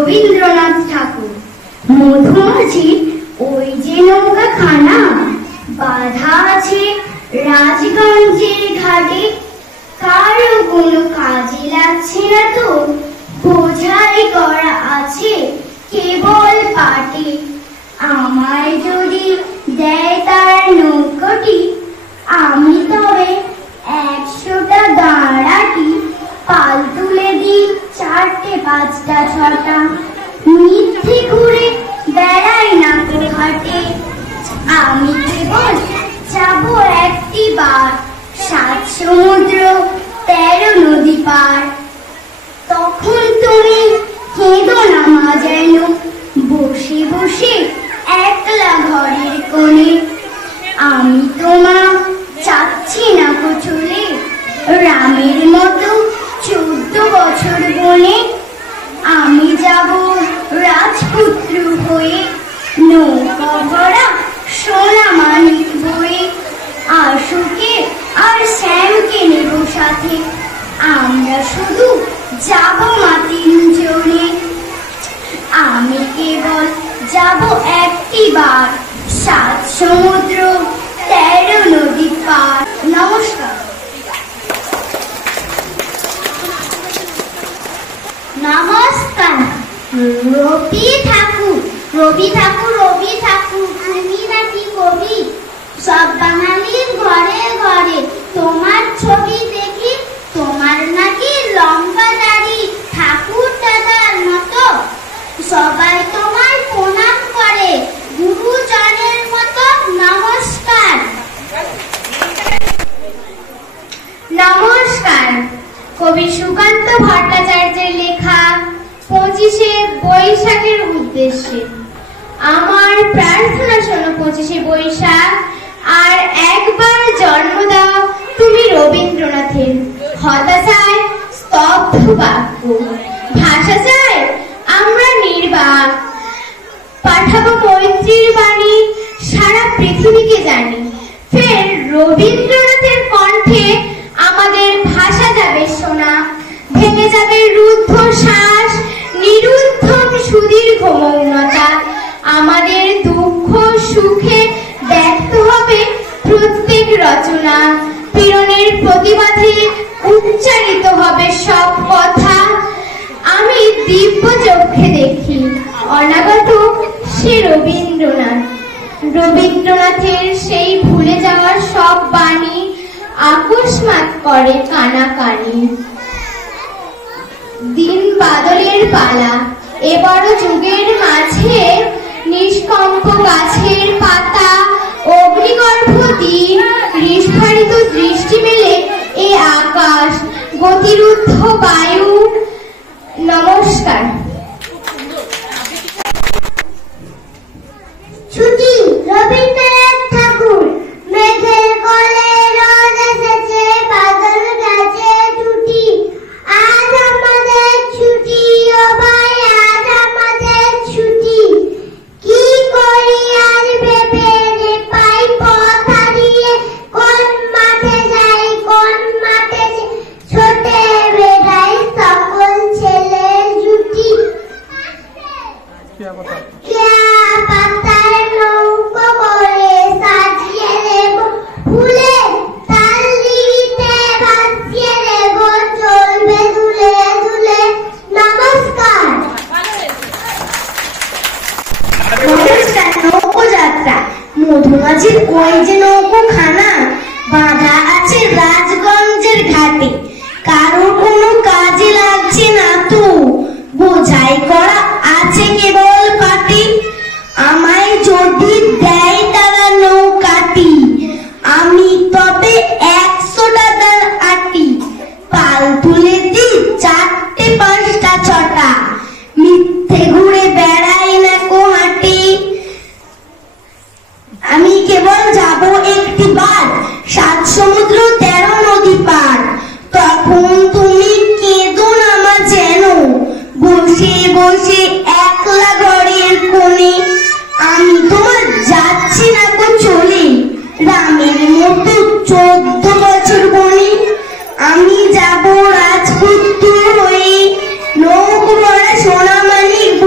রবীন্দ্রনাথ ঠাকুর। মধুমাছি ওই যে নৌকাখানা বাঁধা আছে রাজগঞ্জের ঘাটে, কারো কোনো কাজে লাগছে না তো, বোঝাই করা আছে কেবল পাটে। আমায় যদি দেয় তার নৌকোটি, আমি তবে 100টা দাঁড়াটি, পাল তুলে দিই 4টে 5টা 6টা, মিথ্যে ঘুরে বেড়াই না ঘাটে। আমি কেবল যাব একটি বার 7 সমুদ্র 13 নদী পার। তখন তুমি কেঁদো না মা যেন, বসে বসে একলা ঘরের কোণে। আমি তোমা চাচ্ছি না চলে, রামের মতো 14 বছর বনে। আমি যাব রাজপুত্র হয়ে, নৌকা ভরা সোনা মানিক বয়ে। আশুকে আর শ্যামকে নেব সাথে, আমরা শুধু যাব মা 3 জনে। আমি কেবল যাব একটি বার 7 সমুদ্র 13 নদী পার। নমস্কার। নমস্কার। রবি ঠাকুর, রবি ঠাকুর, রবি ঠাকুর, তুমি নাকি কবি? সব বাঙালির ঘরে ঘরে তোমার ছবি দেখি, তোমার নাকি লম্বা দাড়ি ঠাকুর দাদার মতো। সবাই তোমার প্রণাম করে গুরুজনের মতো। নমস্কার। নমস্কার। কবি সুকান্ত ভট্টাচার্যের লেখা 25শে বৈশাখের উদ্দেশ্যে। আমার প্রার্থনা শোনো 25শে বৈশাখ, আর একবার জন্ম দাও তুমি রবীন্দ্রনাথের। হতাশায় স্তব্ধ বাক্য, ভাষা চায় আমরা নির্বাক। পাঠাবো মৈত্রীর বাণী সারা পৃথিবীকে জানি। ফের রবীন্দ্রনাথের কণ্ঠে আমাদের ভাষা যাবে শোনা, ভেঙে যাবে রুদ্ধ শ্বাস, নিরুদ্ধ সুদীর্ঘ মৌনতা। আমাদের দুঃখ সুখে ব্যক্ত হবে প্রত্যেক রচনা, পীড়নের প্রতিবাদে উচ্চারিত হবে সব কথা। আমি দিব্য চক্ষে দেখি অনাগত সে রবীন্দ্রনাথ। রবীন্দ্রনাথের সেই ভুলে যাওয়ার সব বাণী আকস্মাৎ করে কানাকানি। দিন বাদলের পালা, এবারও যুগের মাঝে নিষ্কম্প গাছের পাতা, অগ্নিগর্ভ দিন, হৃৎস্ফারিত দৃষ্টি মেলে এ আকাশ, গতিরুদ্ধ বায়ু। নমস্কার। ছুটি রবীন্দ্রনাথ ঠাকুর। মেঘের কোলে রোদ এসেছে, বাদল গেছে ছুটি। আজ আমাদের ছুটি ও ভাই, আজ আমাদের ছুটি। কি করি আর ভেবে রে পাই পথ হারিয়ে, কোন মাঠে যাই কোন মাঠে ছোটে বেড়াই সকল ছেলের জুটি। পাতার নৌকো করে সাজিয়ে দেব ফুলে, তালিতে ভাসিয়ে দেব চলবে দুলে দুলে। নমস্কার। নমস্কার। নৌকো যাত্রা। মধুমাছির ওই যে নৌকোখানা বাঁধা আছে রাজগঞ্জের ঘাটে, কারো কোনো কাজে লাগছে না তো, বোঝাই করা আছে কেবল পাটে। আমায় যদি দেয় তারা নৌকাটি, আমি তবে 100টা দাঁড়াটি, পাল তুলে দিই 4টে 5টা 6টা, মিথ্যে ঘুরে বেড়াই না হাটে। আমি কেবল যাব একটি বার 7 সমুদ্র 13 নদী পার। তখন তুমি কেঁদো না মা যেন, বসে বসে একলা ঘরের কোণে। আমি তোমার যাচ্ছি না চলে, রামের মতো 14 বছর বনে। আমি যাব রাজপুত্র হয়ে, নৌকো ভরা সোনা মানিক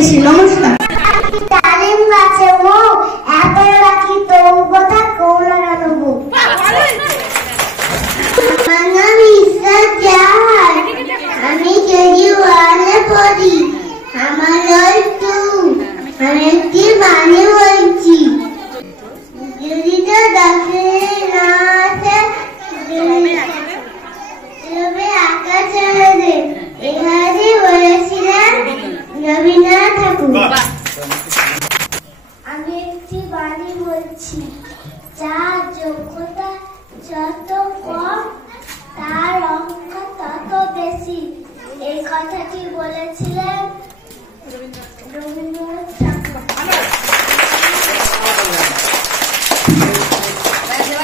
এসেছি, নমস্কার। ডালিম গাছে মুখ, এত রাখি তবু কথা কৌ লাগানো বুক। আমার নাম ইসরাত জাহান, আমি কেজি ওয়ানে পড়ি। আমার রোল 2, আমি একটি বাণী বলছি। যদি তো দেখে না আসে তবে আকাশ ছেড়ে দে, এখানে বলেছিলেন রবীন্দ্রনাথ ঠাকুর। আমি একটি বাণী বলছি, যার যোগ্যতা যত কম তার অহংকার তত বেশি। এই কথাটি বলেছিলেন রবীন্দ্রনাথ।